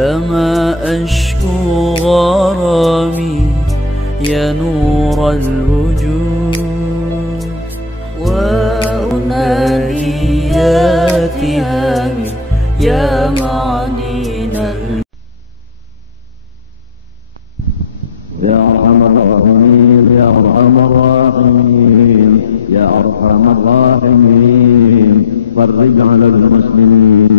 كلما أشكو غرامي يا نور الوجود وأنادي يا تهامي يا معدن يا أرحم الراحمين يا أرحم الراحمين يا أرحم الراحمين فرج على المسلمين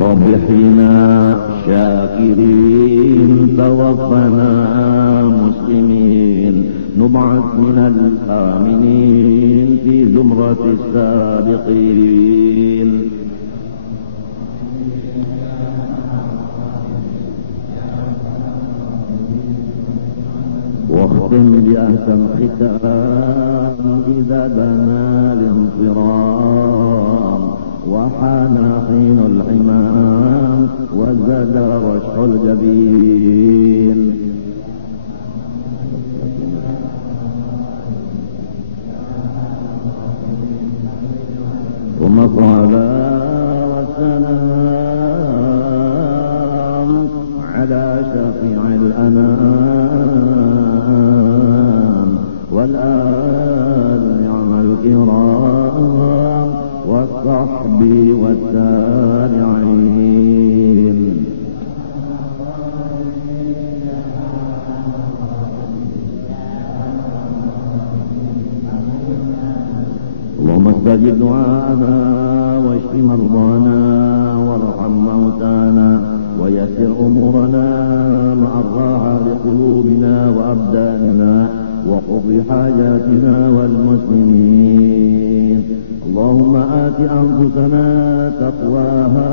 رب احينا شاكرين توفنا مسلمين نبعث من الآمنين في زمرة السابقين واختم بأحسن ختام إذا بنا الانصرام وحان حين الحمام وزاد رشح الجبين ثم صلاة والسلام على شفيع الأنام والآل نعم الكرام والصحب والتابعين اللهم استجب دعاءنا واشف مرضانا وارحم موتانا ويسر امورنا مع الراحه لقلوبنا وابداننا وقض حاجاتنا والمسلمين. اللهم آت أنفسنا تقواها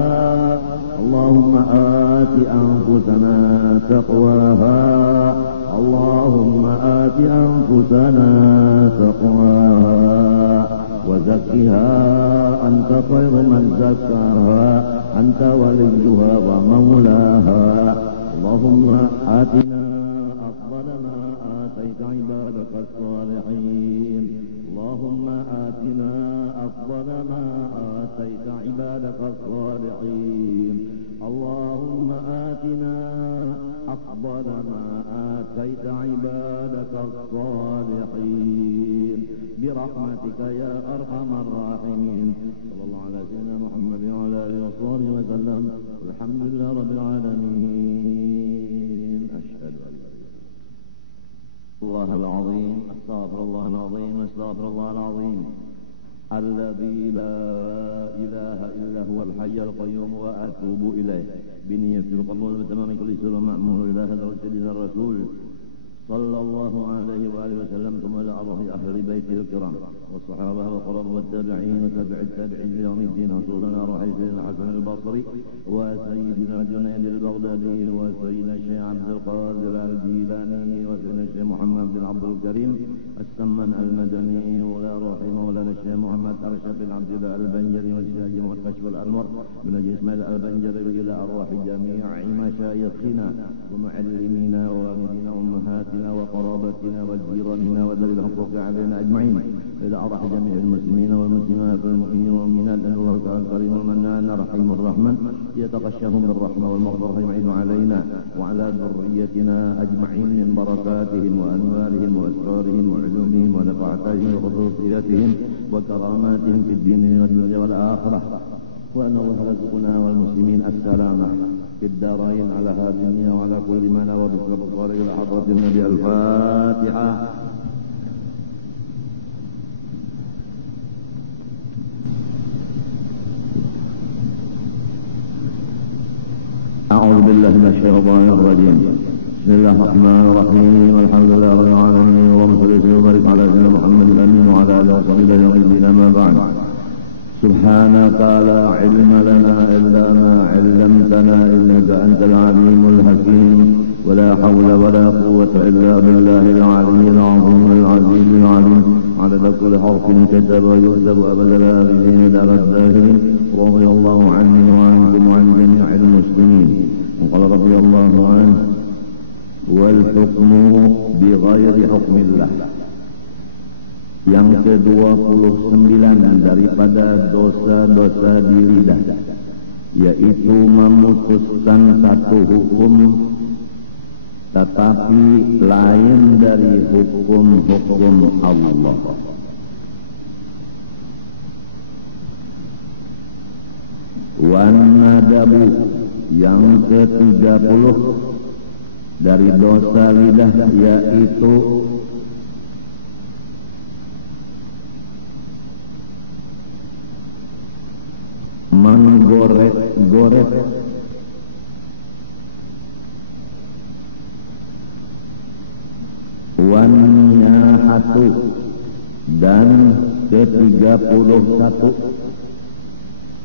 اللهم آت أنفسنا تقواها اللهم آت أنفسنا تقواها وزكها أنت خير من زكاها أنت وليها ومولاها. اللهم آتنا أفضل ما آتيت عبادك الصالحين. اللهم آتنا أفضل ما آتيت عبادك الصالحين. اللهم آتنا أفضل ما آتيت عبادك الصالحين برحمتك يا أرحم الراحمين. صلى الله على سيدنا محمد وعلى آله وصحبه وسلم. الحمد لله رب العالمين. أشهد أن لا إله إلا الله العظيم. أستغفر الله العظيم. أستغفر الله العظيم الذي لا إله إلا هو الحي القيوم وأتوب إليه بنية القبول بتمام كل سر مأمور إلى هذا سيدنا الرسول صلى الله عليه وآله وسلم ثم إلى أرواح أهل بيته الكرام والصحابة والقرب والتابعين وتابع التابعين ليوم الدين. رسولنا روح سيدنا الحسن البصري وسيدنا جنيد البغدادي وسيدنا الشيخ عبد القادر الجيلاني وسيدنا الشيخ محمد بن عبد الكريم السمن المدني ولا روح مولانا الشيخ محمد أرشد بن عبد الله البنجري والشيخ والكشف الأنور بن إسماعيل البنجري إلى أرواح جميع مشايخنا ومعلمينا ووالدينا وأمهاتنا وقرابتنا وجيراننا وذوي الحقوق علينا أجمعين إلى أرواح جميع المسلمين والمسلمات والمؤمنين والمؤمنات أن الله تعالى الكريم المنان الرحيم الرحمن يتغشاهم بالرحمة والمغفرة يعيد علينا وعلى ذريتنا أجمعين من بركاتهم وأنوارهم وأسرارهم وعلومهم ونفعاتهم وخصوصياتهم وكراماتهم في الدين والدنيا والآخرة. وأن الله يرزقنا والمسلمين السلامة في الدارين على هذه الدنيا وعلى كل ما نوى بسر الصالح إلى حضرة النبي. الفاتحة. أعوذ بالله من الشيطان الرجيم. بسم الله الرحمن الرحيم. الحمد لله رب العالمين اللهم صل وسلم وبارك على سيدنا محمد الأمين وعلى آله وصحبه أجمعين. أما بعد. سبحانك لا علم لنا إلا ما علمتنا إنك أنت العليم الحكيم. ولا حول ولا قوة إلا بالله العلي العظيم العزيز العليم. عدد كل حرف كتب ويكتب أبد الآبدين دار الداهرين. رضي الله عني وعنكم وعن جميع المسلمين. وقال رضي الله عنه والحكم بغير حكم الله Yang ke-29 daripada dosa-dosa di lidah, yaitu memutuskan satu hukum tetapi lain dari hukum-hukum Allah. Wan nadabu, yang ke-30 dari dosa lidah, yaitu menggorek-gorek wan nyahatu, dan ke-31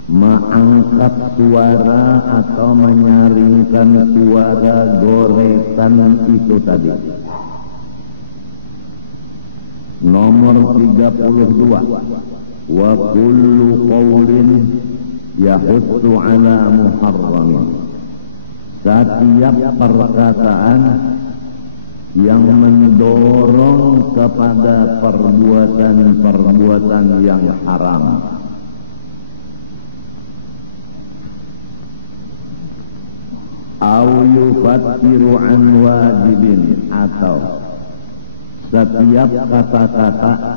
mengangkat suara atau menyaringkan suara gorekan itu tadi. Nomor 32, wa kullu qawlin yahuttu ala muharramin, setiap perkataan yang mendorong kepada perbuatan-perbuatan yang haram. Au yufattiru an wajibin, atau setiap kata-kata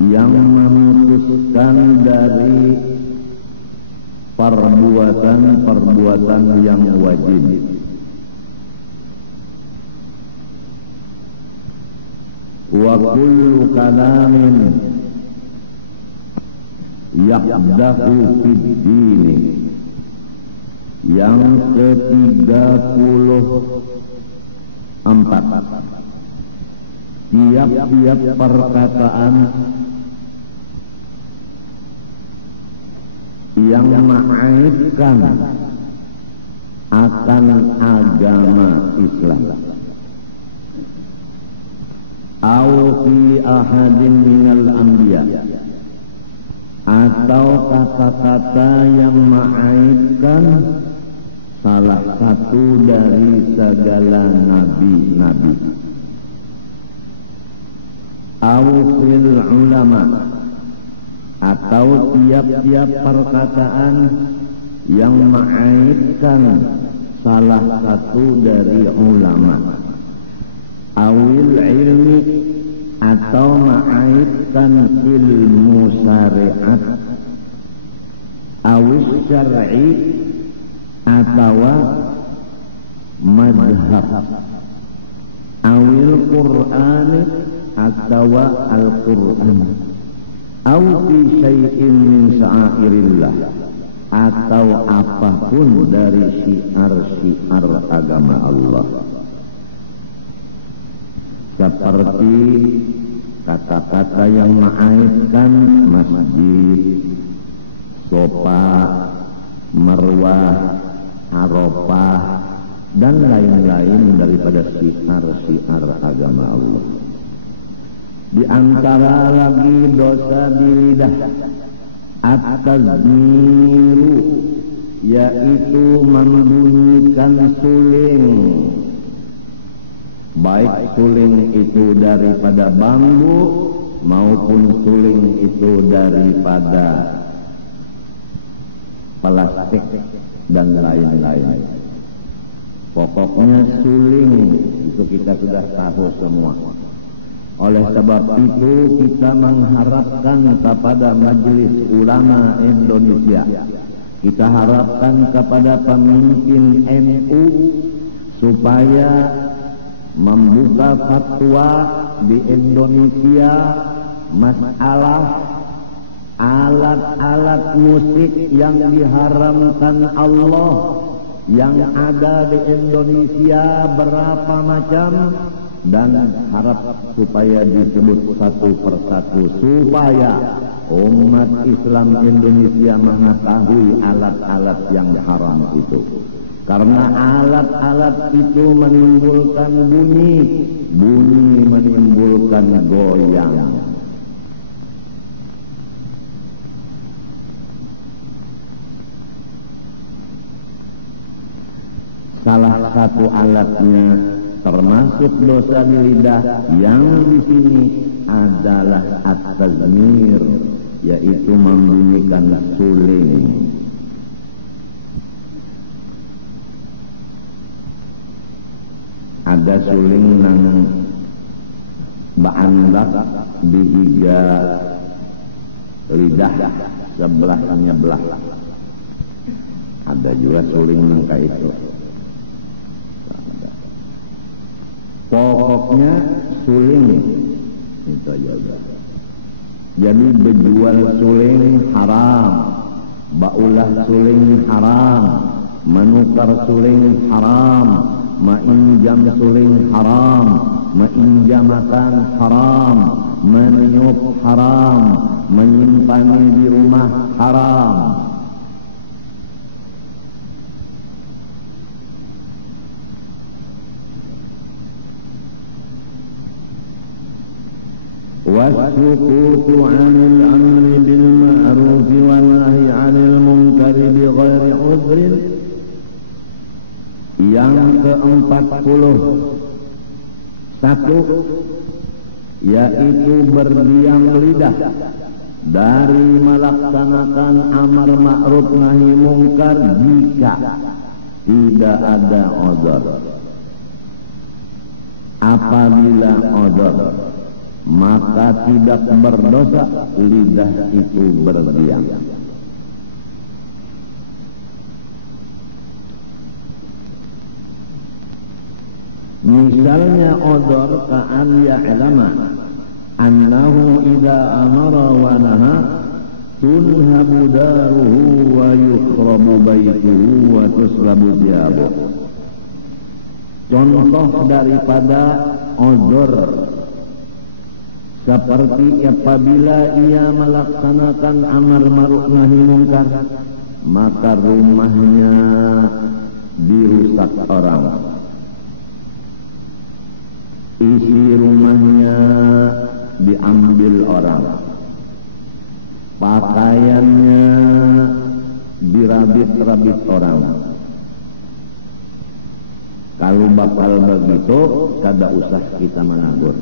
yang memutuskan dari perbuatan-perbuatan yang wajib. Wa kullu kalamin yaqdahu fid dini, yang ke-34 tiap-tiap perkataan yang mengaitkan akan agama Islam. Au fi ahadin minal anbiya, atau kata-kata yang mengaitkan salah satu dari segala nabi-nabi. Au fil ulama, atau tiap-tiap perkataan yang mengaitkan salah satu dari ulama. Awil ilmi, atau mengaitkan ilmu syariat. Awil syar'i, atau madhab. Awil qur'ani, atau al-Qur'an. Aw fi syai'in min sya'airillah, atau apapun dari syiar-syiar agama Allah. Seperti kata-kata yang mengaitkan masjid, sofa, marwah, arafah, dan lain-lain daripada syiar-syiar agama Allah. Di antara lagi dosa di lidah, at-tazmiru, yaitu membunyikan suling, baik suling itu daripada bambu maupun suling itu daripada plastik dan lain-lain. Pokoknya suling itu kita sudah tahu semua. Oleh sebab itu kita mengharapkan kepada Majelis Ulama Indonesia, kita harapkan kepada pemimpin NU supaya membuka fatwa di Indonesia masalah alat-alat musik yang diharamkan Allah yang ada di Indonesia berapa macam, dan harap supaya disebut satu persatu supaya umat Islam Indonesia mengetahui alat-alat yang haram itu. Karena alat-alat itu menimbulkan bunyi menimbulkan goyang. Salah satu alatnya termasuk dosa di lidah yang di sini at-tazmir, yaitu membunyikan suling. Ada suling nang baandak di higa lidah sebelah nyebelah. Ada juga suling nang kayak itu. Pokoknya suling itu aja udah. Jadi berjual suling haram, baulah suling haram, menukar suling haram, menginjam suling haram, menginjamakan haram, meniup haram, menyimpannya di rumah haram. والسكوت عن الأمر بالمعروف والنهي عن المنكر بغير عذر. Yang ke-41 yaitu berdiam lidah dari melaksanakan amar ma'ruf nahi mungkar jika tidak ada uzur. Apabila uzur maka tidak berdosa lidah itu berdiam. Misalnya uzur ka'an ya'lama annahu idza amara wa naha tunhabu daruhu wa yukhrabu baituhu wa tuslabu thiyabuhu. Contoh daripada uzur seperti apabila ia melaksanakan amar ma'ruf nahi mungkar, maka rumahnya dirusak orang, isi rumahnya diambil orang, pakaiannya dirabit-rabit orang. Kalau bakal begitu, kada usah kita menganggur.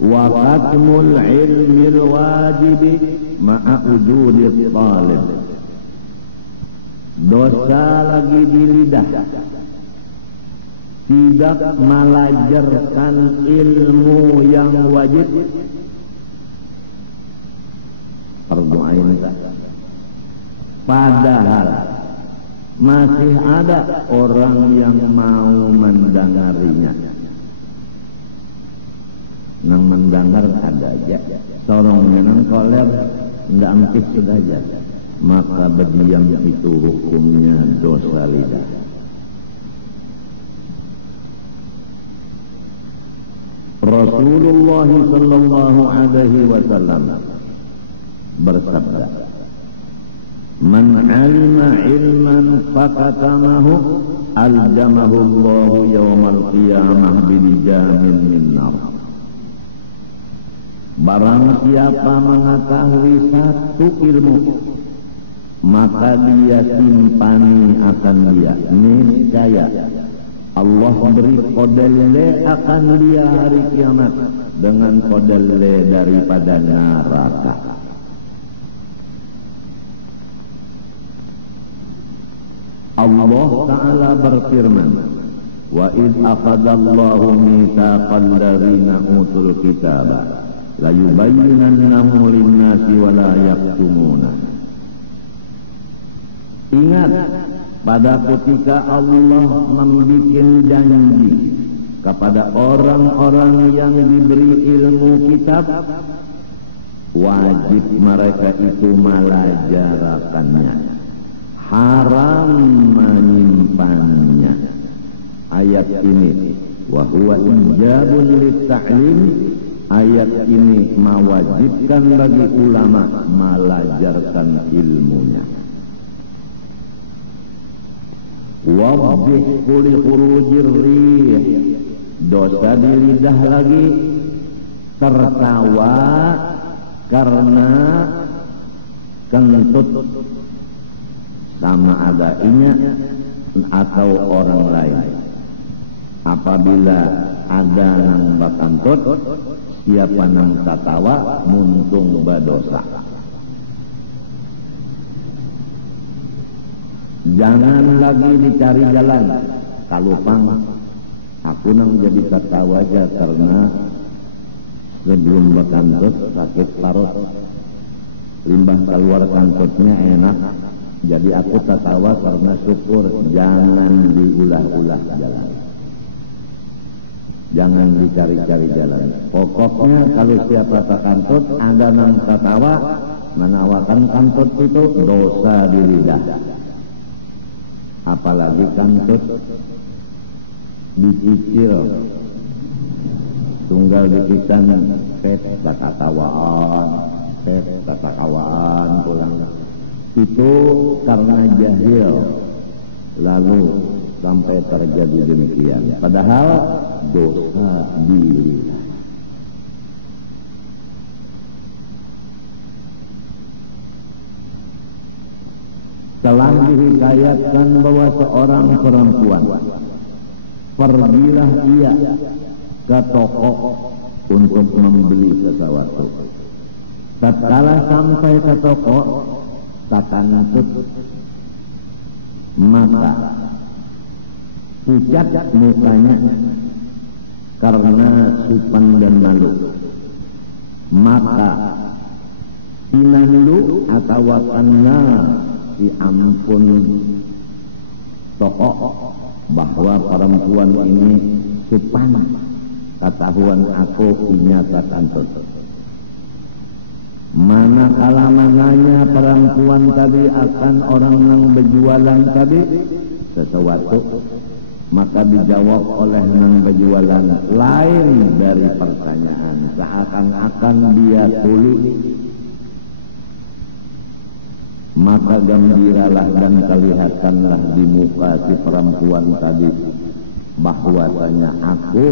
Wa katmul ilmil wajib ma'a ujudit talib. Dosa lagi di lidah, tidak melajarkan ilmu yang wajib. Perdoain, padahal masih ada orang yang mau mendengarinya. Nang mendengar ada aja, sorongnya nang koler nggak angkit sudah aja, maka berdiam itu hukumnya dosa lidah. Rasulullah sallallahu alaihi wasallam bersabda, "Man 'alima 'ilman fakatamahu aljamahu Allah yaumal qiyamah bilijamin min nar." Barang siapa mengetahui satu ilmu, maka dia simpani akan dia, niscaya Allah beri kodele akan dia hari kiamat dengan kodele daripada neraka. Allah Ta'ala berfirman, "Wa idh akhadallahu mitsaqal ladzina utul kitaba la yubayyinannahu lin-nasi wa la yaktumuna." Ingat pada ketika Allah membikin janji kepada orang-orang yang diberi ilmu kitab, wajib mereka itu melajarakannya, haram menyimpannya. Ayat ini wa huwa ijabun lit-ta'lim, ayat ini mewajibkan bagi ulama melajarkan ilmunya. Wabih kuli khurujir rih, dosa di lidah lagi, tertawa karena kentut sama ada inya atau orang lain. Apabila ada nang bakantut, siapa nang tatawa muntung badosa. Jangan lagi dicari jalan. Kalupang aku nang jadi tatawa aja karena sebelum bakantut sakit parut, limbah keluar kantutnya enak. Jadi aku tatawa karena syukur. Jangan diulah-ulah jalan. Jangan dicari-cari jalan. Pokoknya kalau siapa tak kantut, ada nang tatawa, menawakan kantut itu dosa di lidah. Apalagi kantut dicicil, tunggal dipisan, katakawaan pulang. Itu karena jahil, lalu sampai terjadi demikian. Padahal dosa diri. Telah dihikayatkan bahwa seorang perempuan pergilah ia ke toko untuk membeli sesuatu. Tatkala sampai ke toko, takanatut, maka pucat mukanya karena supan dan malu. Maka sinandu atau wakannya diampun toko bahwa perempuan ini supan, ketahuan aku dinyatakan tutup. Manakala mananya perempuan tadi akan orang yang berjualan tadi sesuatu, maka dijawab oleh yang berjualan lain dari pertanyaan, seakan-akan dia tuli. Maka gembiralah dan kelihatanlah di muka si perempuan tadi bahwasanya aku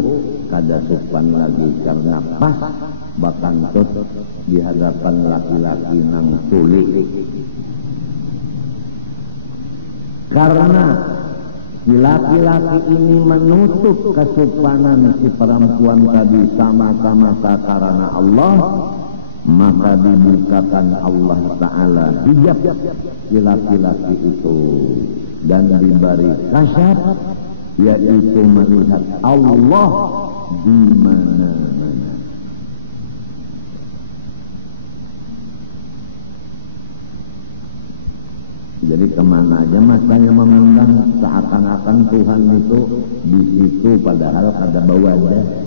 kada supan lagi karena pas bakantut di hadapan laki-laki nang tuli. Karena si laki-laki ini menutup kesupanan si perempuan tadi sama-sama karena Allah, maka dibukakan Allah Ta'ala hijab si laki-laki itu dan diberi kasyaf, yaitu melihat Allah di mana-mana. Jadi kemana aja matanya memandang, seakan-akan Tuhan itu di situ, padahal ada bawahnya.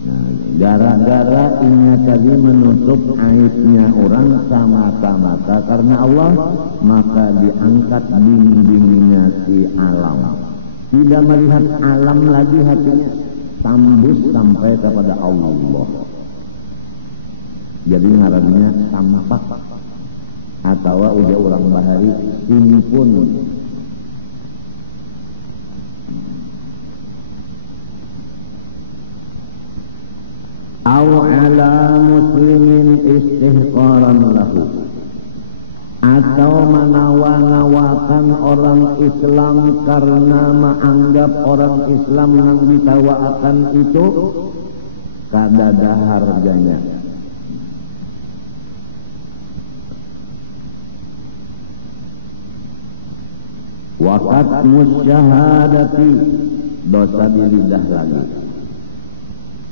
Nah, gara-gara ini tadi menutup aibnya orang sama-sama karena Allah, maka diangkat dindingnya si alam. Tidak melihat alam lagi hatinya, tembus sampai kepada Allah. Jadi ngarannya tampak atau udah orang bahari simpun. Aw ala muslimin istihqaran lahu, atau menawa-nawakan orang Islam karena menganggap orang Islam yang ditawaakan itu kadada harganya. Waqat musyahadati, dosa di lidah lagi.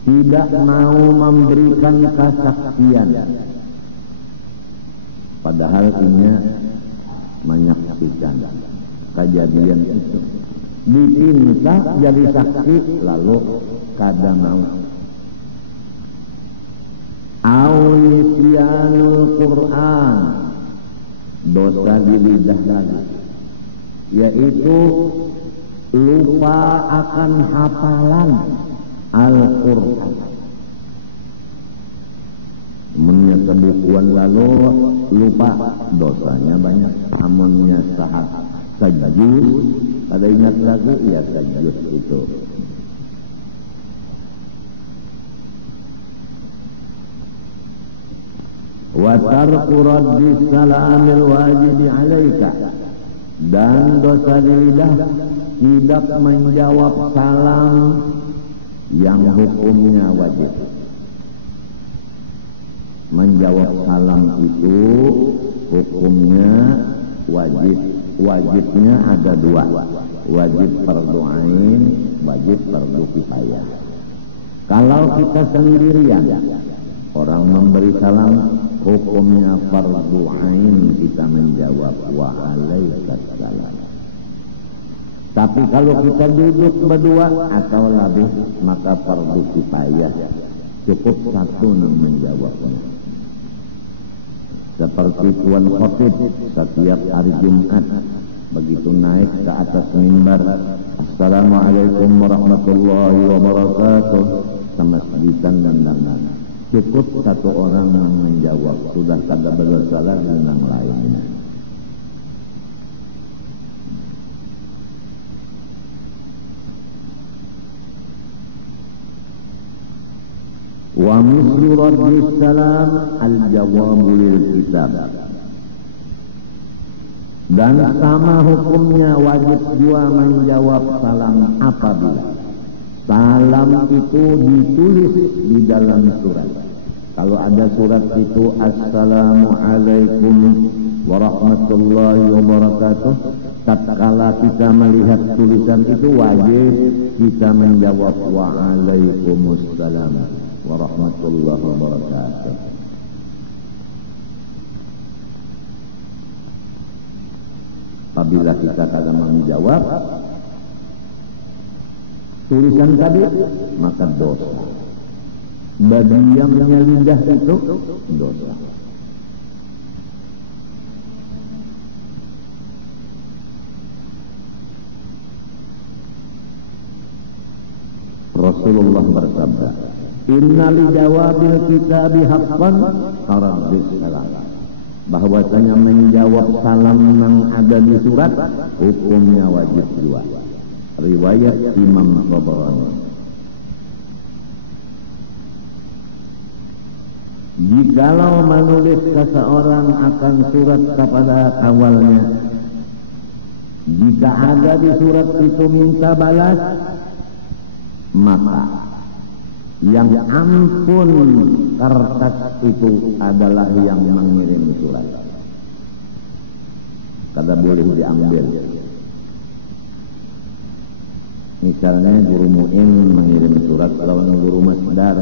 Tidak mau memberikan kesaksian, padahal ini menyaksikan kejadian itu. Diminta jadi saksi lalu kada mau. Aulisyanul Quran, dosa di lidah lagi, yaitu lupa akan hafalan Al-Quran. Menyata bukuan lalu lupa, dosanya banyak. Amunnya sahat sajus, ada ingat lagi, ya sajus itu. Wa tarku raddi salamil wajibi alaika, Dan dosa lidah tidak menjawab salam yang hukumnya wajib. Menjawab salam itu hukumnya wajib. Wajibnya ada dua, wajib fardu ain, wajib fardu kifayah. Kalau kita sendirian, orang memberi salam, hukumnya fardu ain kita menjawab wa alaikas salam. Tapi kalau kita duduk berdua atau lebih, maka fardu kifayah, cukup satu yang menjawabnya. Seperti Tuan Khatib setiap hari Jumat begitu naik ke atas mimbar, Assalamualaikum warahmatullahi wabarakatuh, semasjidan dan lain-lain. Cukup satu orang yang menjawab, sudah kada berdosa lagi yang lainnya. Wa mislu raddis salam al-jawabu lil kitab. Dan sama hukumnya wajib juga menjawab salam apabila salam itu ditulis di dalam surat. Kalau ada surat itu Assalamualaikum warahmatullahi wabarakatuh, tatkala kita melihat tulisan itu wajib kita menjawab waalaikumsalam warahmatullahi wabarakatuh. Apabila kita tidak menjawab tulisan tadi, maka dosa. Diamnya lidah itu dosa. Rasulullah bersabda, Inna li jawabil kitabi haqqan karabbis salam. Bahwasanya menjawab salam yang ada di surat hukumnya wajib juga. Riwayat Imam Tabrani. Jikalau menulis seseorang akan surat kepada awalnya, jika ada di surat itu minta balas, maka yang ampun kertas itu adalah yang mengirim surat. Kada boleh diambil. Misalnya guru mu'in mengirim surat lawan guru masdar,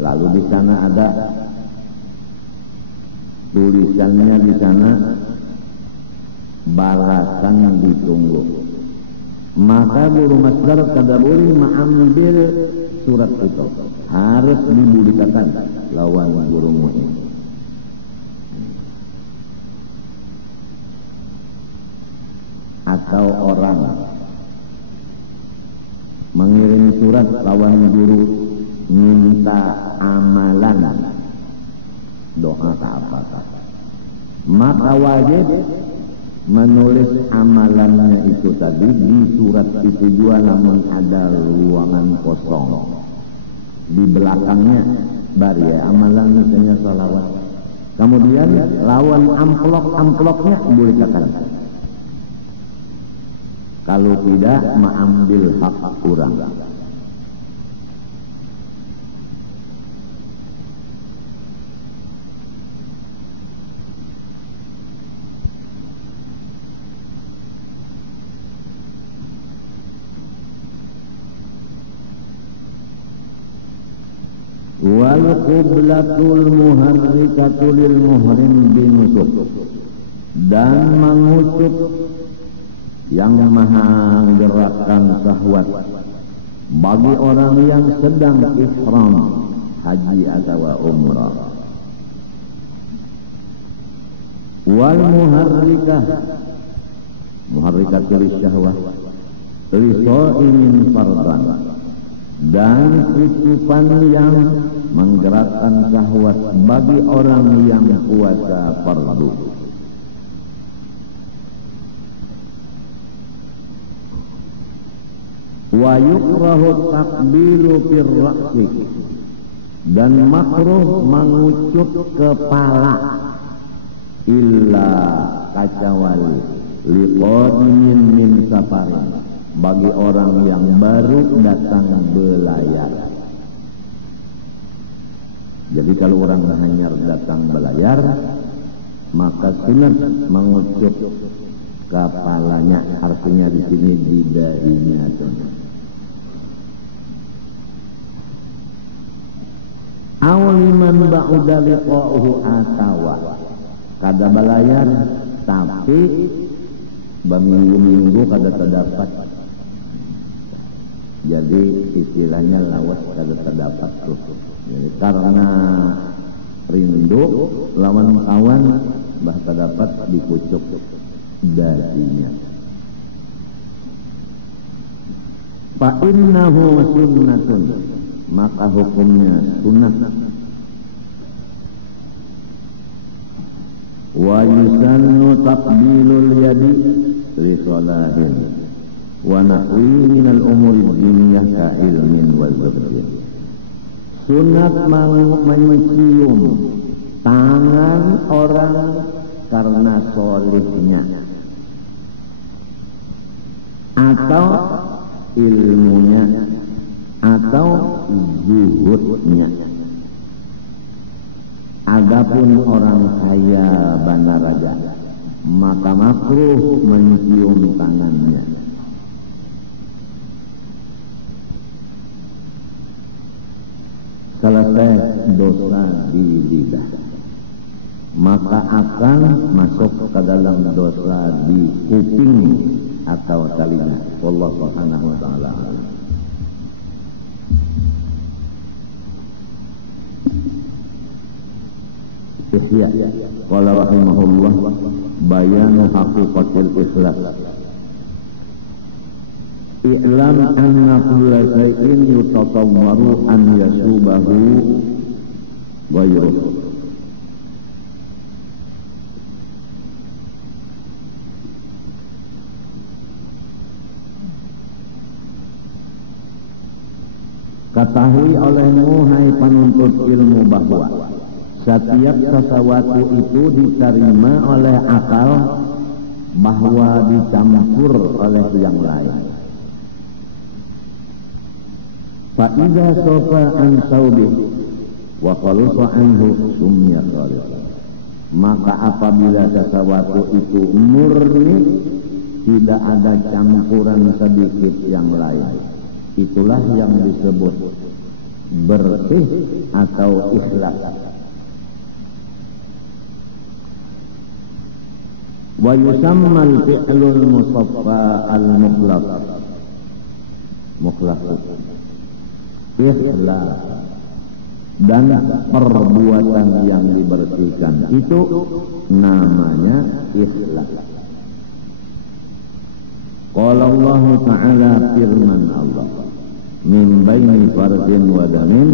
lalu di sana ada tulisannya, di sana balasan ditunggu, maka guru masdar kada boleh mengambil surat itu, harus dibudikakan lawan guru mu'in. Atau orang mengirim surat lawan guru minta amalan doa apa-apa, maka wajib menulis amalannya itu tadi di surat itu juga, namun ada ruangan kosong di belakangnya bari ya amalan, misalnya salawat, kemudian lawan amploknya boleh katakan. Kalau tidak, mengambil hak kurang. Wal qiblatul muharrikatu lil muhrim binusuk, dan mengusuk yang maha gerakan syahwat bagi orang yang sedang ihram haji atau umrah. Wal muharrikatul syahwat li shaimin fardan, dan usupan yang menggerakkan syahwat bagi orang yang puasa fardu. Wa yukrahu takbilu fir ra'si, dan makruh mengucup kepala, illa kecuali liqadimin min safarin, bagi orang yang baru datang belayar. Jadi kalau orang hanya datang belayar, maka sunat mengucup kepalanya, artinya di sini di dahinya. Awliman ba'uda liqa'uhu atawa, kada belayar tapi berminggu-minggu kada terdapat. Jadi istilahnya lawas kada terdapat tuh. Jadi karena rindu lawan kawan bah terdapat dikucuk dahinya. Fa innahu sunnatun, maka hukumnya sunnah. Wa yusannu taqbilul yadi li salahin wa nahwi min al-umuri dunyah ka ilmin wa zuhdin. Sunat mencium tangan orang karena solihnya atau ilmunya atau zuhudnya. Adapun orang kaya banaraja, maka makruh mencium tangannya. Selesai dosa di lidah, maka akan masuk ke dalam dosa di kuping atau telinga. Allah Subhanahu wa taala. Ihya qala rahimahullah bayanu haqiqatil ikhlas. I'lam anna kulla shay'in yutatawwaru an yasubahu ghayruhu. Ketahui olehmu hai penuntut ilmu bahwa setiap sesuatu itu diterima oleh akal bahwa dicampur oleh yang lain. Fa'idha sofa an saubih wa khalusa anhu sumya khalisa. Maka apabila sesuatu itu murni, tidak ada campuran sedikit yang lain, itulah yang disebut bersih atau ikhlas. Wa yusamma al-fi'lul musaffa al-mukhlas, mukhlas ikhlas, dan perbuatan yang dibersihkan itu namanya ikhlas. Qala Allah Ta'ala, firman Allah, min baini fardin wa damin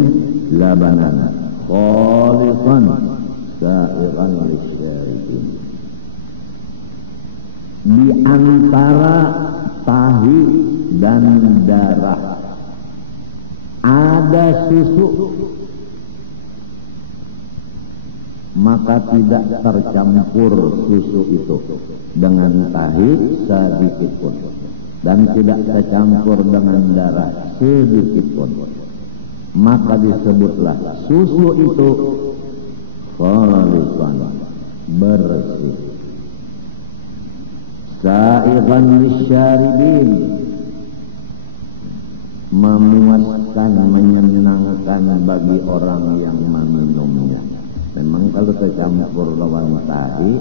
labanan khalisan sa'iran lisyaribin. Di antara tahi dan darah ada susu, maka tidak tercampur susu itu dengan tahi sedikit pun, dan tidak tercampur dengan darah sedikit pun, maka disebutlah susu itu khalisan, bersih, sa'iran lisyaribin, memuaskan, menyenangkan bagi orang yang meminumnya. Memang kalau tercampur lawan tahi,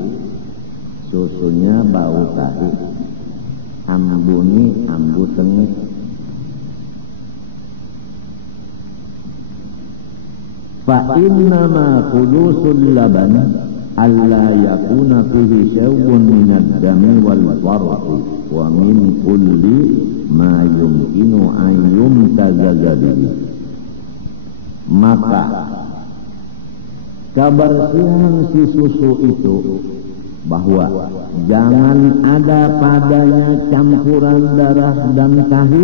susunya bau tahi, ambuni ambu tengik. Fa innama khulusul laban alla yakuna fihi syawun minad dami wal farqi wa min kulli ma yumkinu an yumtazazadihi. Maka kebersihan si susu itu bahwa jangan ada padanya campuran darah dan tahi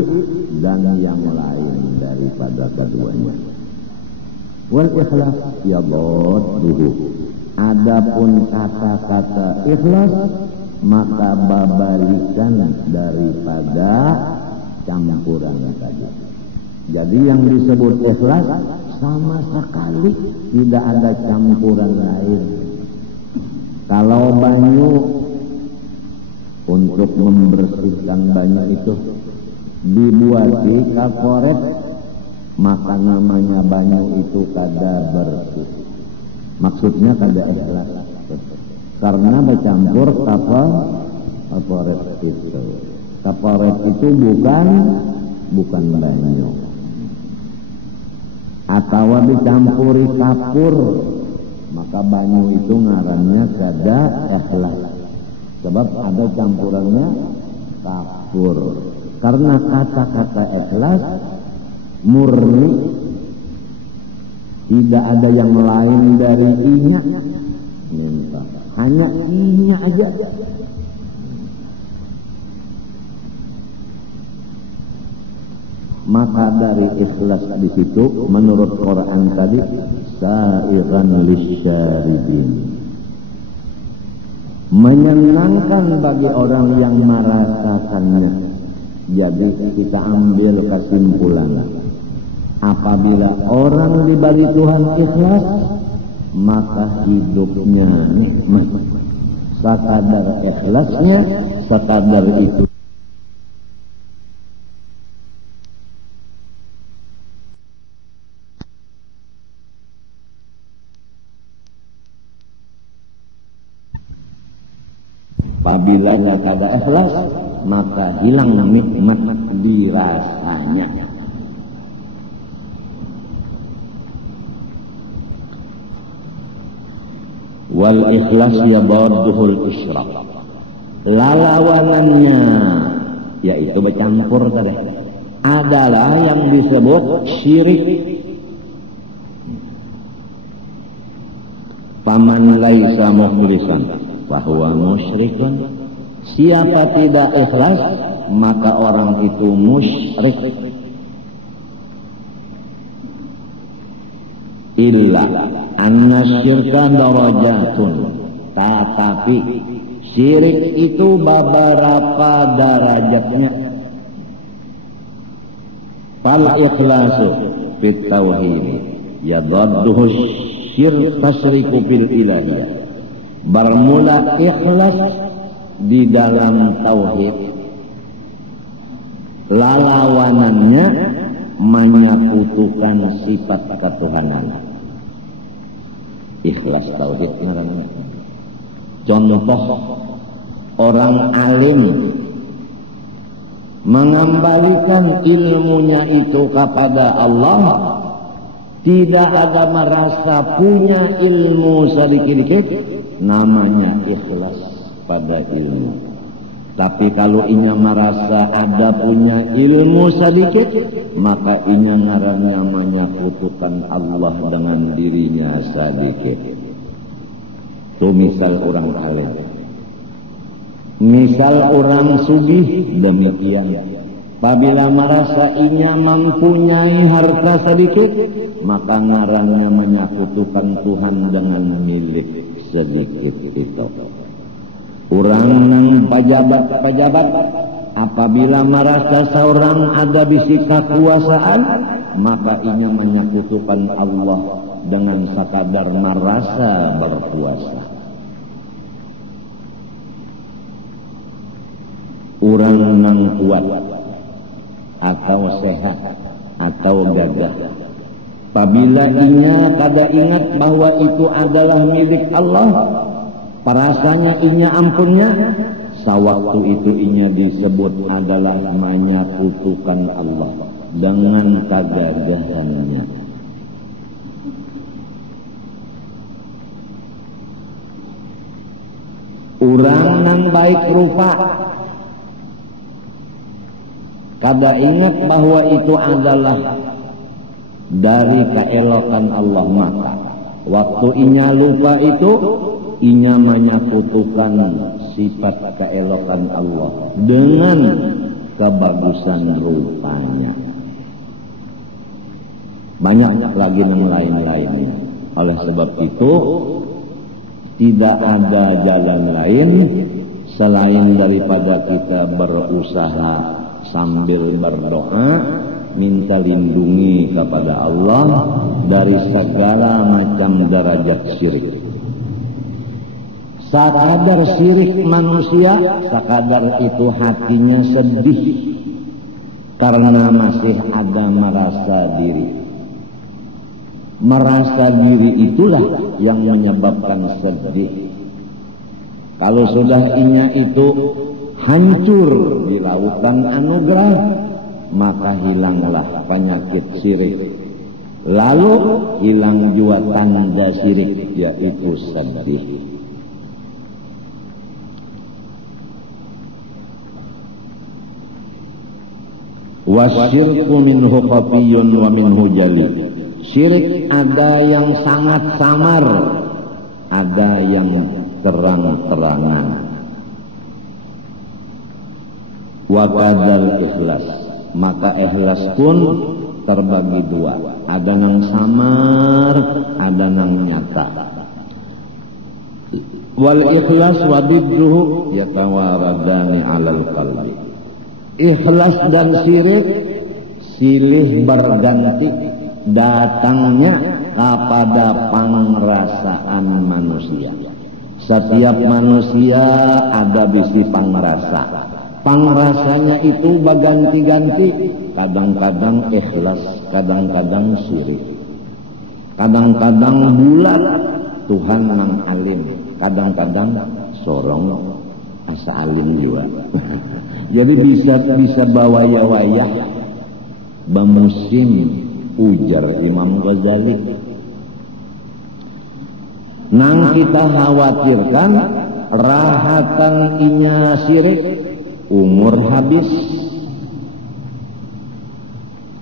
dan yang lain daripada keduanya. Wal ikhlas yadduhu. Adapun kata-kata ikhlas maka babalikan daripada campuran tadi. Jadi yang disebut ikhlas sama sekali tidak ada campuran lain. Kalau banyu, untuk membersihkan banyu itu dibuati kaporet, maka namanya banyu itu kada bersih. Maksudnya kada ikhlas, karena bercampur kaporet itu. Kaporet itu bukan banyu. Atau dicampuri kapur, maka banyu itu ngarannya kada ikhlas. Sebab ada campurannya kapur. Karena kata-kata ikhlas murni, tidak ada yang lain dari inya, hanya inya aja. Maka dari ikhlas di situ menurut Quran tadi sa'iran lisyaribin, menyenangkan bagi orang yang merasakannya. Jadi kita ambil kesimpulan, apabila orang dibagi Tuhan ikhlas, maka hidupnya nikmat. Sekadar ikhlasnya, sekadar itu apabila tidak ada ikhlas, maka hilang nikmat dirasanya. Wal ikhlas yadadduhul isyraq, lawanannya yaitu bercampur tadi adalah yang disebut syirik. Faman laisa mukhlisan bahwa musyrikun, siapa tidak ikhlas maka orang itu musyrik. Illa anna syirka darajatun, tetapi syirik itu beberapa derajatnya. Fal ikhlasu fit tauhid yadadduhu syirk tasyriku bil ilahiyah. Bermula ikhlas di dalam tauhid, lawanannya menyekutukan sifat ketuhanan. Ikhlas tauhid ngaranna. Contoh orang alim mengembalikan ilmunya itu kepada Allah, tidak ada merasa punya ilmu sedikit-sedikit, namanya ikhlas pada ilmu. Tapi kalau inya merasa ada punya ilmu sedikit, maka inya ngarannya menyekutukan Allah dengan dirinya sedikit. Itu misal orang alim. Misal orang sugih demikian. Apabila merasa inya mempunyai harta sedikit, maka ngarannya menyekutukan Tuhan dengan milik sedikit itu. Orang yang pejabat apabila merasa seorang ada bisi kekuasaan, maka inya menyekutukan Allah dengan sekadar merasa berkuasa. Orang yang kuat atau sehat atau gagah, apabila inya kada ingat bahwa itu adalah milik Allah, perasanya inya ampunnya, sewaktu itu inya disebut adalah menyekutukan Allah dengan kegagahannya. Orang yang baik rupa kada ingat bahwa itu adalah dari keelokan Allah, maka waktu inya lupa itu inya menyekutukan sifat keelokan Allah dengan kebagusan rupanya. Banyak lagi yang lain-lainnya. Oleh sebab itu tidak ada jalan lain selain daripada kita berusaha sambil berdoa minta lindungi kepada Allah dari segala macam derajat syirik. Sakadar syirik manusia, sakadar itu hatinya sedih karena masih ada merasa diri. Merasa diri itulah yang menyebabkan sedih. Kalau sudah inya itu hancur di lautan anugerah, maka hilanglah penyakit syirik. Lalu hilang juga tanda syirik, yaitu sedih. Wasyirku minhu khafiyun wa minhu jali. Syirik ada yang sangat samar, ada yang terang-terangan. Wa kadzal ikhlas, maka ikhlas pun terbagi dua, ada yang samar, ada yang nyata. Wal ikhlas wa didduhu yatawaradani 'alal qalbi. Ikhlas dan syirik silih berganti datangnya kepada pangrasaan manusia. Setiap manusia ada bisi pangrasa. Pangrasanya itu berganti-ganti. Kadang-kadang ikhlas, kadang-kadang syirik. Kadang-kadang bulat Tuhan mang alim, kadang-kadang sorong asa alim juga. Jadi bisa bawaya-wayah bamusim, ujar Imam Ghazali. Nang kita khawatirkan rahatan inya syirik, umur habis.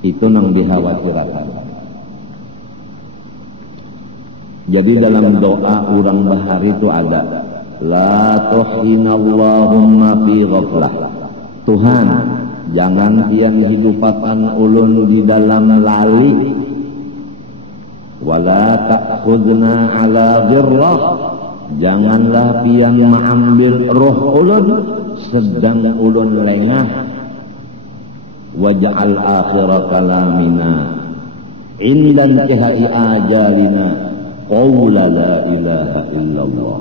Itu nang dikhawatirkan. Jadi dalam doa orang bahari itu ada, la tuhinallahumma fi ghaflah. Tuhan, jangan pian hidupakan ulun di dalam lali, wala ta'khudna ala ghirrah, janganlah pian mengambil roh ulun sedang ulun lengah. Waj'al akhir kalamina indan tihai ajalina qawla la ilaha illallah.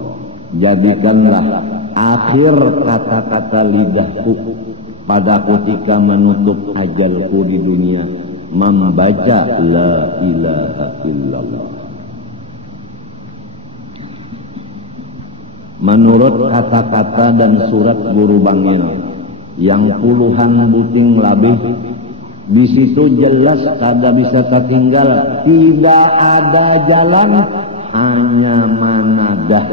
Jadikanlah akhir kata-kata lidahku pada ketika menutup ajalku di dunia membaca la ilaha illallah. Menurut kata-kata dan surat guru bangil yang puluhan buting labih, di situ jelas kada bisa tertinggal, tidak ada jalan, hanya manadah.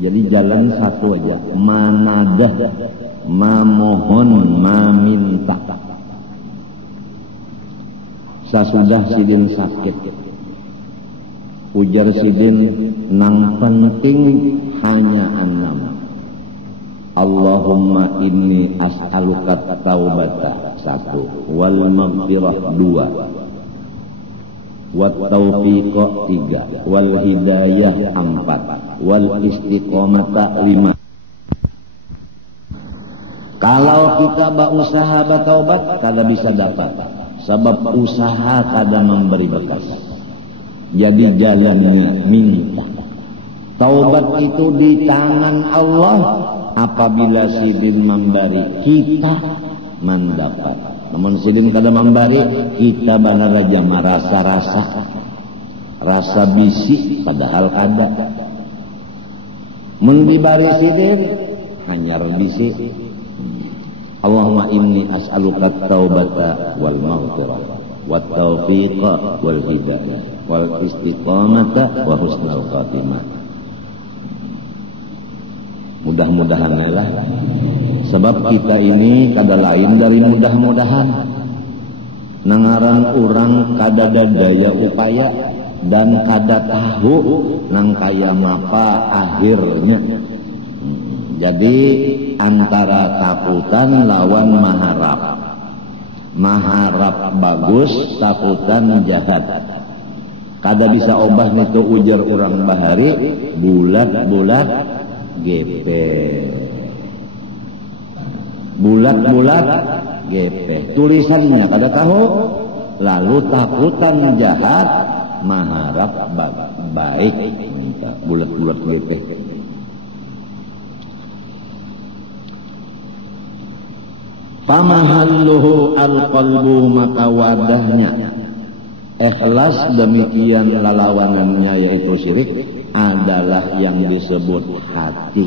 Jadi jalan satu aja, manadah, mamohon, maminta. Sesudah sidin sakit, ujar sidin, nang penting hanya enam. Allahumma inni as'aluka taubata satu, wal maghfirah dua, wat taufiqa tiga, wal hidayah empat, wal istiqomata lima. Kalau kita berusaha bertaubat kada bisa dapat, sebab usaha kada memberi bekas. Jadi jalannya minta. Taubat itu di tangan Allah. Apabila sidin memberi, kita mendapat. Namun sidin kada memberi, kita benar aja merasa rasa bisi padahal kada. Mendibari sidin hanya bisi. Allahumma inni as'aluka taubata wal maghfirah wat taufiqa wal hidayah wal istiqamata wa husnul khatimah. Mudah-mudahan lah, sebab kita ini kada lain dari mudah-mudahan. Nangaran orang kada daya upaya dan kada tahu nang kaya mapa akhirnya. Jadi antara takutan lawan maharap. Maharap bagus, takutan jahat. Kada bisa obah itu ujar orang bahari, bulat-bulat gepeng. Bulat-bulat gepeng. Tulisannya kada tahu. Lalu takutan jahat, mengharap baik. Bulat-bulat gepeng. Pamahalluhu al-qalbu, maka wadahnya ikhlas, demikian lalawanannya yaitu syirik adalah yang disebut hati.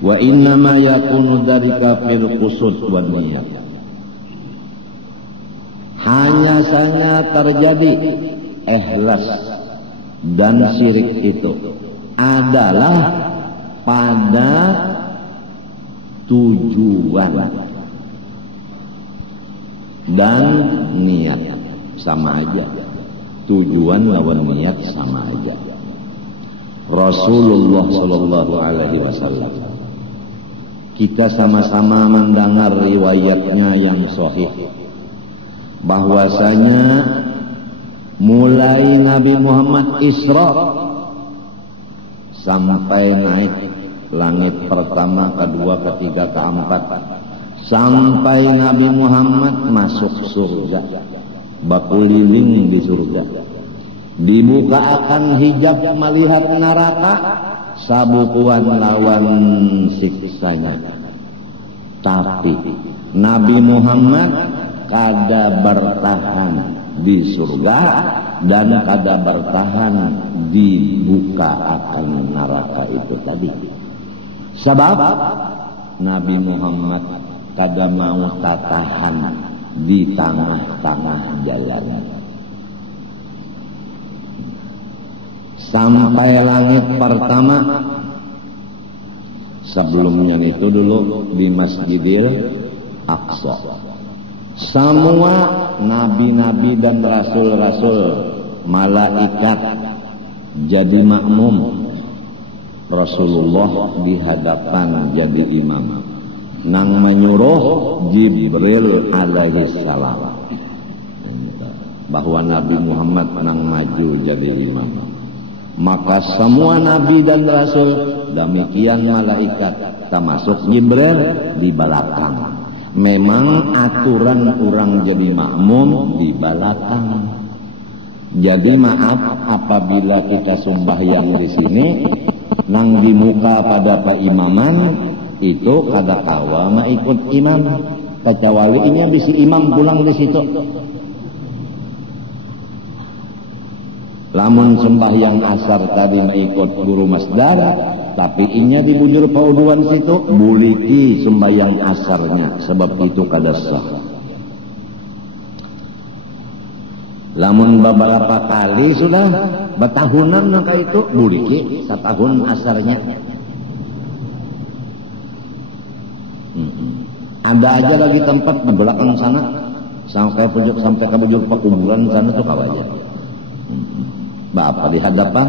Wa innama yakunu dzalika fil qusud wa niyat. Hanya saja terjadi ikhlas dan syirik itu adalah pada tujuan dan niat, sama aja. Tujuan lawan niat sama aja. Rasulullah Shallallahu Alaihi Wasallam, kita sama-sama mendengar riwayatnya yang sahih bahwasanya mulai Nabi Muhammad Isra sampai naik langit pertama, kedua, ketiga, keempat, sampai Nabi Muhammad masuk surga, berkeliling di surga, dibuka akan hijab melihat neraka, sabukuan lawan siksanya. Tapi Nabi Muhammad kada bertahan di surga dan kada bertahan dibuka akan neraka itu tadi. Sebab Nabi Muhammad kada mau tahan di tengah-tengah jalan. Sampai langit pertama, sebelumnya itu dulu di Masjidil Aqsa. Semua nabi-nabi dan rasul-rasul, malaikat jadi makmum. Rasulullah di hadapan jadi imam. Nang menyuruh Jibril alaihi salam bahwa Nabi Muhammad nang maju jadi imam. Maka semua nabi dan rasul, demikian malaikat, termasuk Jibril di belakang. Memang aturan orang jadi makmum di belakang. Jadi maaf apabila kita sembahyang di sini, nang di muka pada peimaman itu kada kawa ma ikut imam, kecuali ini bisi imam pulang di situ. Lamun sembahyang asar tadi mengikut guru masdar, tapi inya di bujur pauduan situ buliki sembahyang asarnya, sebab itu kada sah. Lamun beberapa kali sudah betahunan maka itu buliki setahun asarnya. Ada aja lagi tempat di belakang sana sampai ke bujur pekuburan sana tuh kawaja. Bapak di hadapan.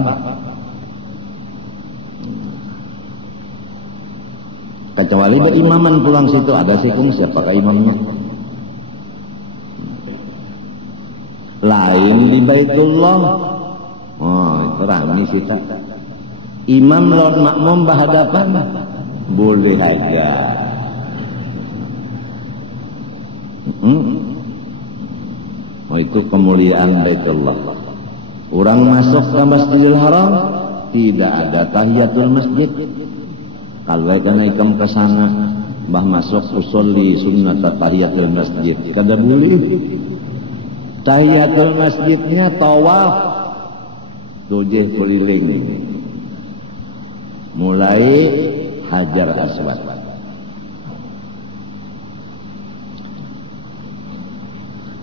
Kecuali berimaman pulang situ ada sikum siapakah imamnya. Lain di Baitullah, oh itu rame sih tak. Imam lawan makmum berhadapan boleh aja. Oh itu kemuliaan Baitullah. Orang masuk ke Masjidil Haram tidak ada tahiyatul masjid. Kalau kena ikam ke sana, bah masuk usolli sunnat tahiyatul masjid, kada boleh. Tahiyatul masjidnya tawaf 7 keliling, mulai Hajar Aswad.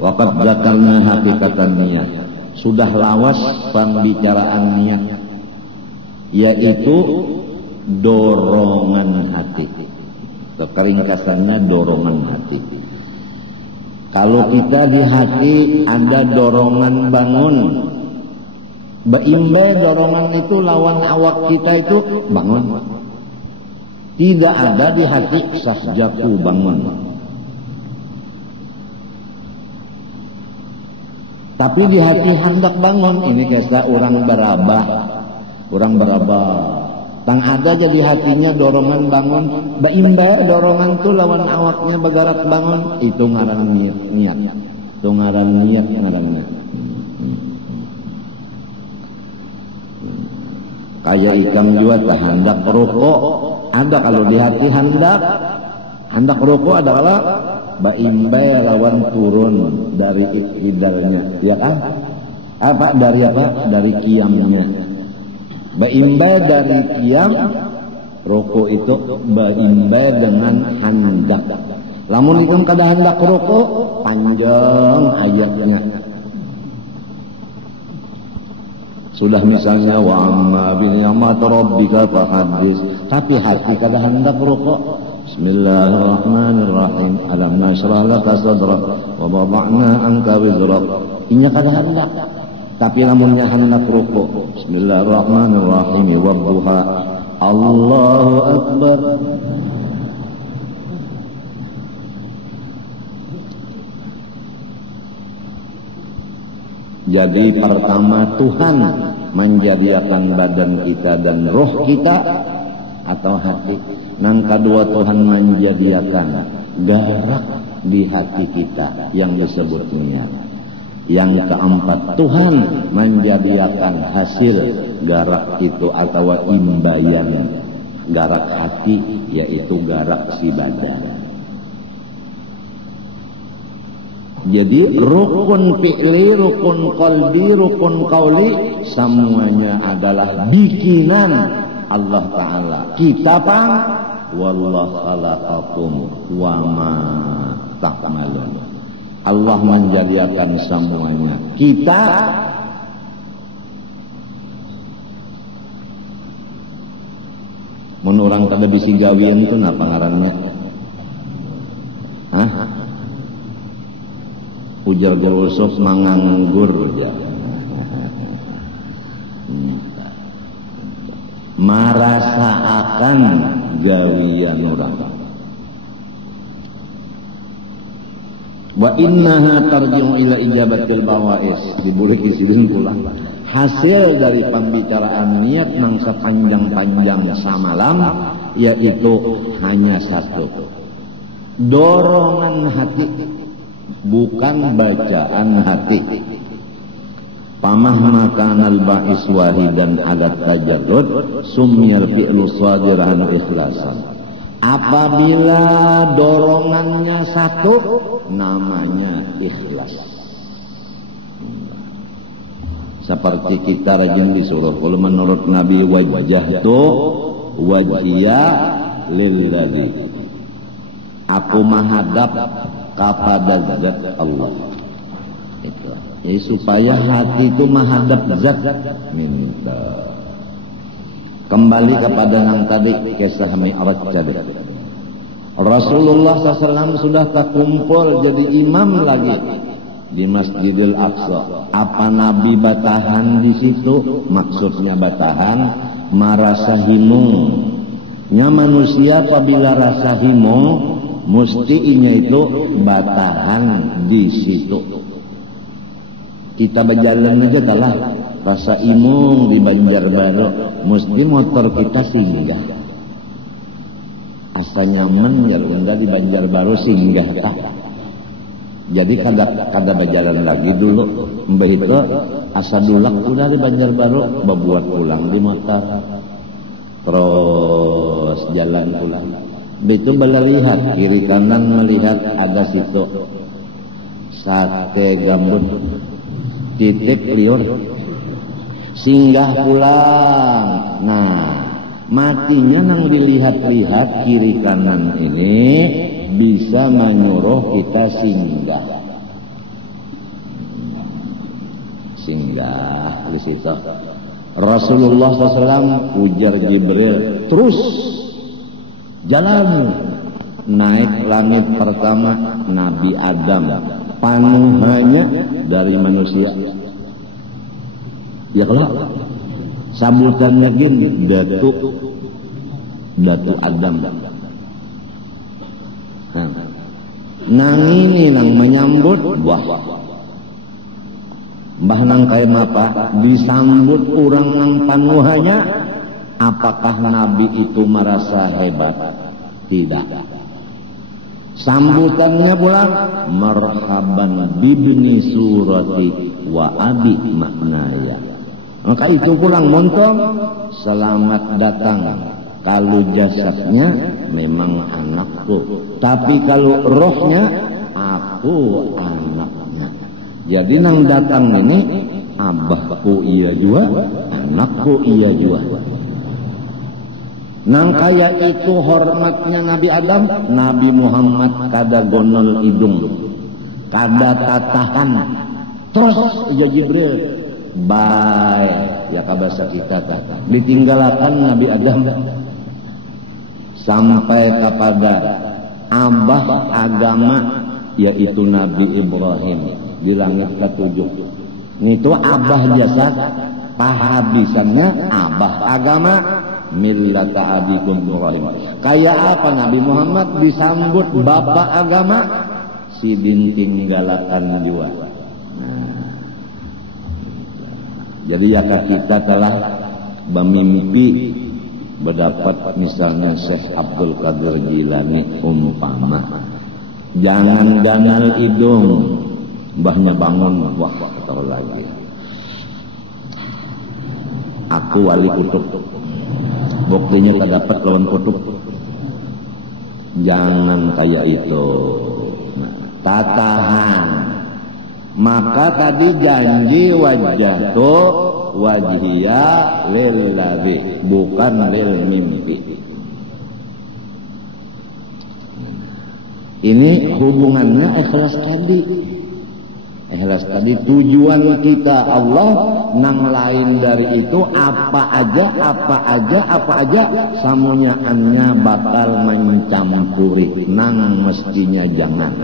Waqad dzakarna hakikatan niat. Sudah lawas pembicaraan niat, yaitu dorongan hati. Keringkasannya dorongan hati. Kalau kita di hati ada dorongan bangun, beimbe dorongan itu lawan awak kita itu bangun. Tidak ada di hati sasjaku bangun. Tapi di hati hendak bangun. Ini kata orang berabah, Tang ada jadi hatinya dorongan bangun, baimba dorongan tuh lawan awaknya bagarak bangun, itu ngaran niat. Itu ngaran niat ngaranna. Kayak ikam juga tak hendak rokok, ada kalau di hati hendak rokok adalah baimba lawan turun dari hidalnya, ya kan? Apa dari apa? Dari qiyamnya. Baimba dari qiyam, rokok itu baimba dengan hendak. Lamun ikam kada hendak rokok, panjang ayatnya. Sudah misalnya wa amma bi ni'mat rabbika fahaddits, tapi hati kada hendak rokok. Bismillahirrahmanirrahim. Alam nashrah laka sadrak wa wada'na anka wizrak. Inya kada hendak. Tapi lamunnya hendak rukuk, bismillahirrahmanirrahim, wadduha, Allahu akbar. Jadi pertama Tuhan menjadikan badan kita dan roh kita atau hati. Nang kedua Tuhan menjadikan garak di hati kita yang disebut niat. Yang keempat Tuhan menjadikan hasil garak itu atau imbayan garak hati, yaitu garak si badan. Jadi rukun fi'li, rukun qalbi, rukun qauli semuanya adalah bikinan Allah Ta'ala. Kita pang wallahu khalaqakum wa ma ta'malun. Allah menjadikan semuanya. Kita menurang kada bisi gawian itu napa ngaranna? Hah? Ujar Guru Yusuf manganggur ya. Marasa akan gawian orang. Wa innaha tarji'u ila ijabatil bawais. Dibulih isilin pula. Hasil dari pembicaraan niat nang sepanjang-panjang samalam yaitu hanya satu. Dorongan hati, bukan bacaan hati. Pamahma kanal ba'is wahidan adat tajarrud sumyal fi'lu shadiran ikhlasan. Apabila dorongannya satu, namanya ikhlas. Seperti kita rajin disuruh, kalau menurut Nabi wajjahtu wajhiya lilladzi, aku menghadap kepada zat Allah. Itu. Jadi supaya hati itu menghadap zat minta. Kembali kepada yang tadi kisah Mi'raj tadi. Rasulullah SAW sudah terkumpul jadi imam lagi di Masjidil Aqsa. Apa Nabi batahan di situ? Maksudnya batahan merasa himung. Nya manusia apabila rasa himung mestinya itu batahan di situ. Kita berjalan aja kalah rasa imung di Banjarbaru, mesti motor kita singgah. Asa nyaman ya rendah di Banjarbaru singgah tak. Jadi kada berjalan lagi dulu. Begitu asa dulak udah di Banjarbaru, berbuat pulang di motor. Terus jalan pulang. Begitu bala lihat kiri kanan melihat ada situ sate gambut, titik liur. Singgah pulang. Nah, matinya nang dilihat-lihat kiri kanan ini bisa menyuruh kita singgah. Singgah di situ. Rasulullah SAW ujar Jibril, terus jalan naik langit pertama Nabi Adam, panuhannya dari manusia. Ya kalau sambutannya gini, Datu Adam. Nang ini nang menyambut, wah, mbah nang kayak apa? Disambut orang nang panuhanya Apakah Nabi itu merasa hebat? Tidak. Sambutannya pulang, marhaban bibni surati wa abi maknaya. Maka itu pulang montong, selamat datang. Kalau jasadnya memang anakku, tapi kalau rohnya aku anaknya. Jadi nang datang ini abahku iya juga, anakku iya juga. Nang kaya itu hormatnya Nabi Adam, Nabi Muhammad kada gonol hidung, kada tatahan. Terus ya Jibril, bye ya kabasa kita kata. Ditinggalkan Nabi Adam sampai kepada abah agama, yaitu Nabi Ibrahim di langit ketujuh. Itu abah jasad, pahabisannya abah agama, millata abikum Ibrahim. Kayak apa Nabi Muhammad disambut bapak agama, si ditinggalkan juga. Jadi ya kita telah bermimpi berdapat misalnya Syekh Abdul Qadir Jilani umpama, jangan ganal hidung, mbahnya bangun, wah tahu lagi. Aku wali kutub, buktinya terdapat lawan kutub. Jangan kayak itu. Nah, tatahan. Maka tadi janji wajah tu wajhiya lillahi, bukan lil mimpi. Ini hubungannya ikhlas tadi. Ikhlas tadi tujuan kita Allah, nang lain dari itu apa aja samunyaannya bakal mencampuri, nang mestinya jangan.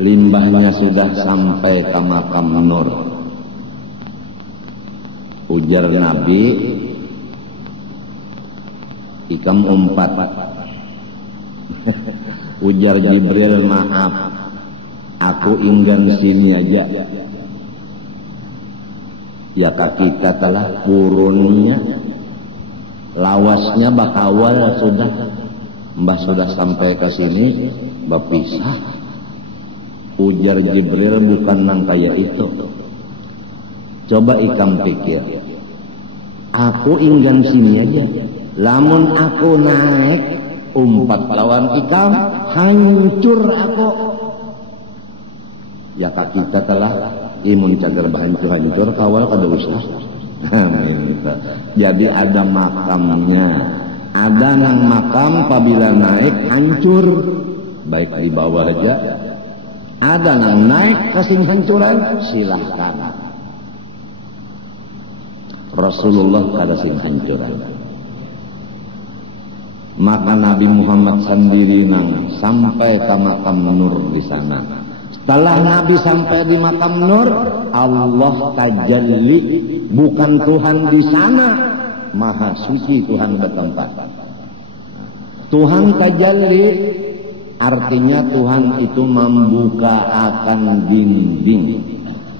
Limbahnya sudah sampai ke makam Nur. Ujar Nabi, ikam umpat. Ujar Jibril, maaf, aku inggan sini aja. Ya kita telah purunnya, lawasnya bakawal sudah, mbah sudah sampai ke sini, berpisah. Ujar Jibril, bukan nang kayak itu. Coba ikam pikir, aku ingin sini aja. Lamun aku naik umpat lawan ikam, hancur aku. Ya kak kita telah imun cagar hancur kawal kada usah. Jadi ada makamnya, ada nang makam apabila naik hancur, baik di bawah aja. Ada yang naik kasing hancuran, silahkan. Rasulullah kada sing hancuran. Maka Nabi Muhammad sendiri nang sampai ke makam Nur di sana. Setelah Nabi sampai di makam Nur, Allah tajalli, bukan Tuhan di sana, Maha Suci Tuhan bertempat. Tuhan tajalli artinya Tuhan itu membuka akan dinding.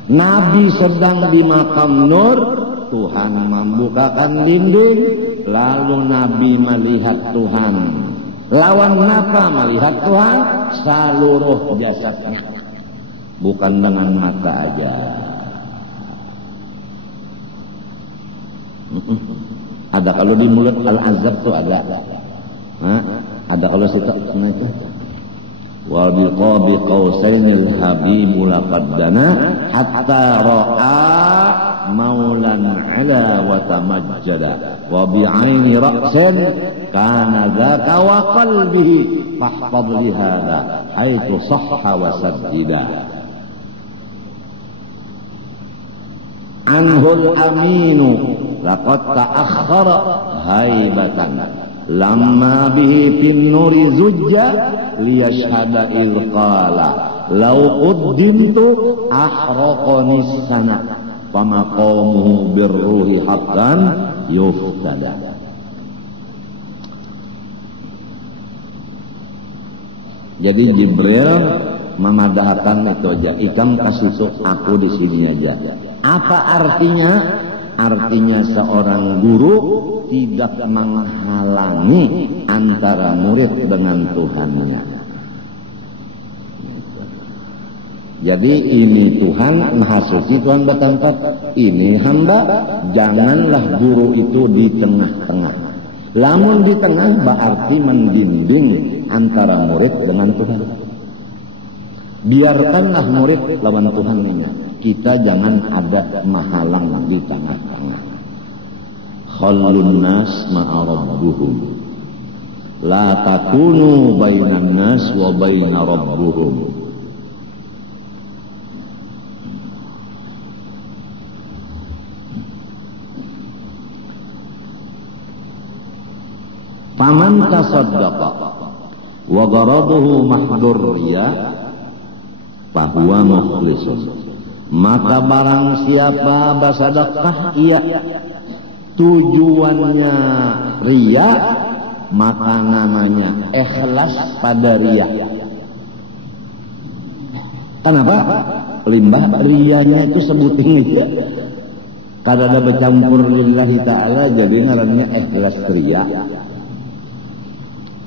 Nabi sedang di makam Nur, Tuhan membukakan dinding, lalu Nabi melihat Tuhan. Lawan apa melihat Tuhan? Seluruh jasadnya, bukan dengan mata aja. Ada kalau di mulut Al-Azab tuh ada. Ada kalau situ itu. Wa biqabi qausainil habibu laqad dana hatta ra'a maulan ala wa tamajjada wa bi'aini ra'sin kana dzaka wa qalbihi fahfadh li hadha haitsu sahha wa saddida anhul aminu laqad ta'akhkhara haibatan lamma bihi fin nuri zujja liyashhada ilqala law quddimtu ahraqani sana famaqamuhu birruhi haqqan yuftada. Jadi Jibril memadahkan itu aja, ikam kasih aku di sini aja. Apa artinya? Artinya seorang guru tidak menghalangi antara murid dengan Tuhannya. Jadi ini Tuhan Maha Suci, Tuhan bertempat, ini hamba, janganlah guru itu di tengah-tengah. Lamun di tengah berarti membimbing antara murid dengan Tuhan. Biarkanlah murid lawan Tuhannya. Kita jangan ada mahalang di tengah-tengah. Khallun nas ma'a rabbuhum. La takunu bainan nas wa baina rabbuhum. Faman tasaddaqa wa gharaduhu mahdur riya fahuwa mukhlisun. Maka barang siapa bersedekah ia tujuannya riya, maka namanya ikhlas pada riya. Kenapa? Limbah riyanya itu sebutin itu. Kalau ada bercampur lillahi ta'ala jadi ngarannya ikhlas riya.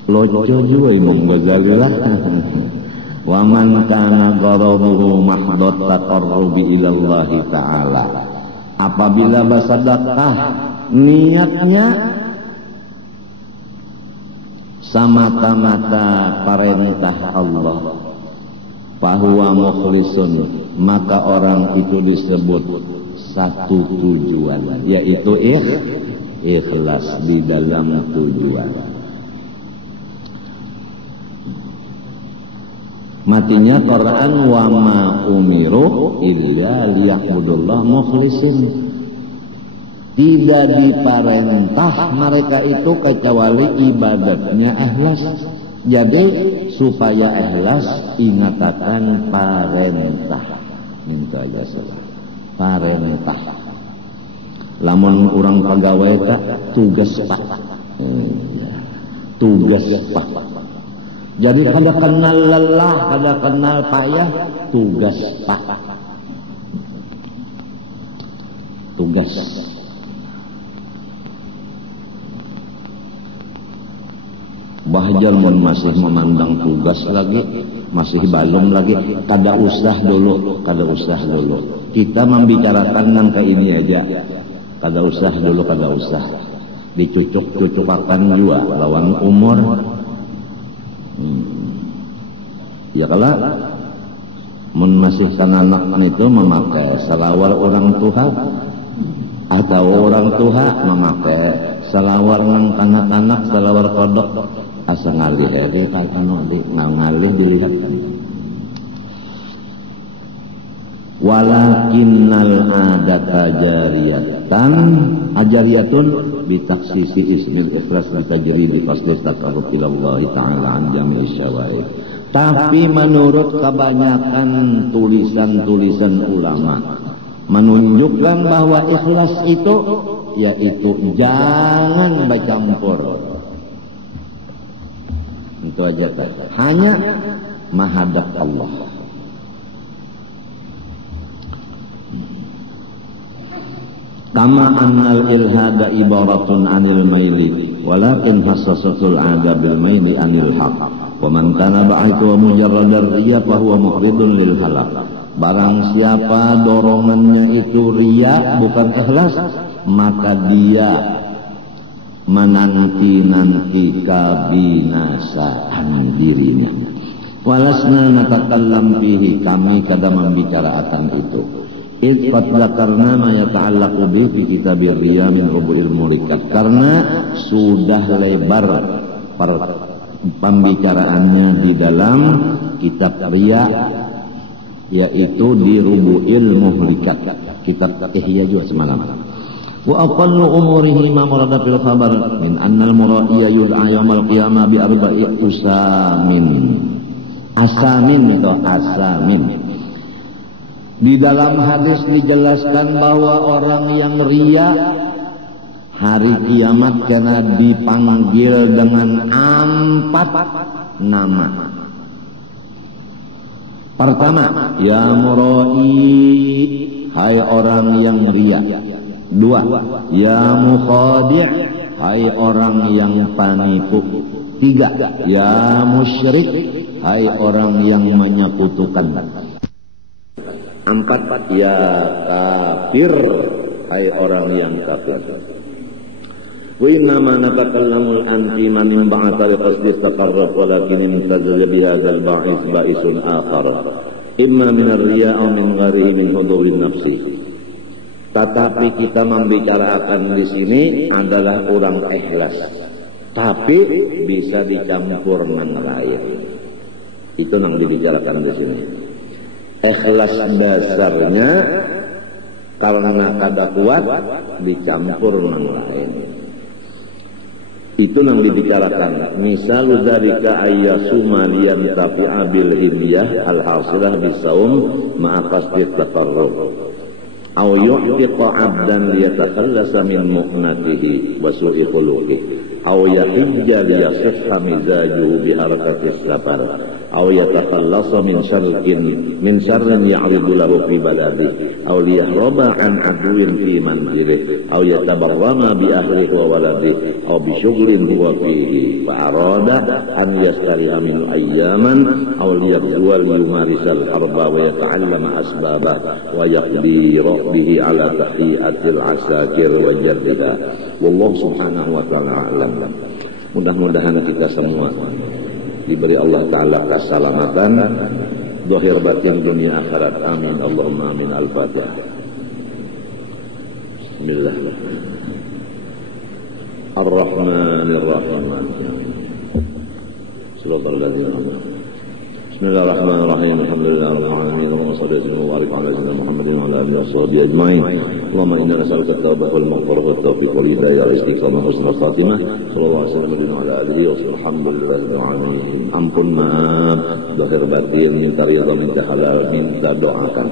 Lojo juga Imam Ghazali lah. Wa man kana gharaduhu mahdhat taqarrubi ila Allah taala. Apabila bersedekah niatnya semata-mata perintah Allah, fahuwa mukhlisun, maka orang itu disebut satu tujuan, yaitu ikhlas di dalam tujuan. Matinya Quran, wa ma umiru illa liya'budullah mukhlisin. Tidak diperintah mereka itu kecuali ibadatnya ikhlas. Jadi supaya ikhlas ingatakan perintah. Minta aja saja. Perintah. Lamun orang pegawai tak tugas pak. Tugas pak. Jadi kada kenal lelah, kada kenal payah, tugas pak. Tugas. Bahjar mun masih memandang tugas lagi, masih balum lagi, kada usah dulu, kada usah dulu. Kita membicarakan nang ke ini aja. Kada usah dulu, kada usah. Dicucuk-cucukakan juga lawan umur. Ya kalau mun masih kananak itu memakai selawar orang tua atau orang tua memakai selawar ng kanak-kanak, selawar kodok asa ngalih eri kan anu di ngalih dilihat. Walakinnal adata jariyatun bitaksisi ismil ikhlas bitajri bi qasdus taqarrub ila Allah taala an jami'is syawaib. Tapi menurut kebanyakan tulisan-tulisan ulama menunjukkan bahwa ikhlas itu yaitu jangan bercampur. Itu aja tadi. Hanya menghadap Allah. Kama annal ilhada ibaratun anil maili walakin hassasatul ada bil maili anil haq. Wa man kana ba'itu wa mujarradar riya fa huwa muhridun lil halak. Barang siapa dorongannya itu riya bukan ikhlas, maka dia menanti-nanti kabinasaan dirinya. Walasna natakallam fihi, kami kada membicarakan itu. Iqad zakarna ma yata'allaqu bi fi kitabir riya min rubu'il mulikat, karena sudah lebar pembicaraannya di dalam kitab riya, yaitu di Rubu'il Muhlikat, kitab Ihya juga semalam. Wa aqallu umurihi ma murada fil khabar min annal muraiya yud'a yaumal qiyamah bi arba'i usamin. Asamin itu asamin. Di dalam hadis dijelaskan bahwa orang yang riya hari kiamat karena dipanggil dengan 4 nama. Pertama, ya murai, hai orang yang ria. Dua, ya mukhadi', hai orang yang panipu. Tiga, ya musyrik, hai orang yang menyekutukan. Empat, ya kafir, hai orang yang kafir. Wa inna ma natakallamu an man ba'atha li qasdi taqarrub walakin imtazala bi hadzal ba'is ba'isun akhar imma min ar-riya' aw min ghairihi min hudurin nafsi. Tetapi kita membicarakan di sini adalah orang ikhlas, tapi bisa dicampur dengan lain. Itu yang dibicarakan di sini. Ikhlas dasarnya karena kada kuat dicampur dengan lain. Itu yang dibicarakan. Misal dzalika ayyasuma liyantafi'a bil hidyah al-hasilah bisaum ma'a qasdi taqarrub aw yu'tiqa 'abdan liyatakhallasa min mu'natihi wa su'i khuluqihi aw yahijja liyasihha mizajuhu bi harakati safar aw yatakhallasa min syarrin ya'ridu lahu fi baladihi aw liyahraba an aduwin fi manzilihi aw yatabarrama bi ahlihi wa waladihi aw bi syughlin huwa fihi fa arada an yastariha min ayyaman aw liyabzuwa liyumarisal harba wa yata'allama asbabah wa yaqdi bihi ala tahiyatil asakir wa jarriha. Wallahu subhanahu wa ta'ala a'lam. Mudah-mudahan kita semua diberi Allah Ta'ala keselamatan zahir batin dunia akhirat. Amin Allahumma amin. Al-Fatihah. Bismillah. Ar-Rahmanir Rahim. Shiratal ladzina an'amta. Bismillahirrahmanirrahim. Alhamdulillahirabbil alamin. Allahumma shalli wa barik ala sayyidina Muhammadin wa ala alihi washabihi ajmain. Allahumma inna nas'aluka at-taubah wal maghfirah wat tawfiq wal hidayah wal istiqamah wa husnul khatimah. Sallallahu alaihi wasallam wa ala alihi walhamdulillahil alamin. Ampun maaf zahir batin, minta ridha, minta halal, minta doakan.